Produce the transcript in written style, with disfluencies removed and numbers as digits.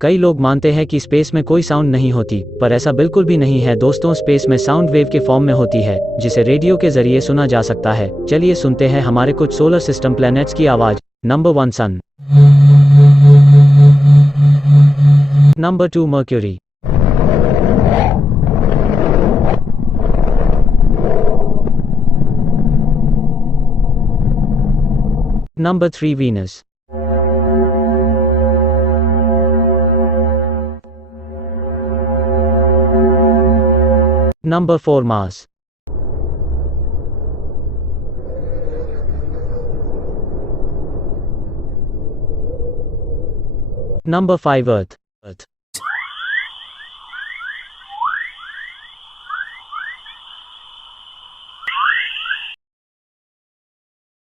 कई लोग मानते हैं कि स्पेस में कोई साउंड नहीं होती, पर ऐसा बिल्कुल भी नहीं है दोस्तों। स्पेस में साउंड वेव के फॉर्म में होती है, जिसे रेडियो के जरिए सुना जा सकता है। चलिए सुनते हैं हमारे कुछ सोलर सिस्टम प्लैनेट्स की आवाज। Number 1 sun. Number 2 Mercury. Number 3 Venus. Number 4 Mars. Number 5 Earth.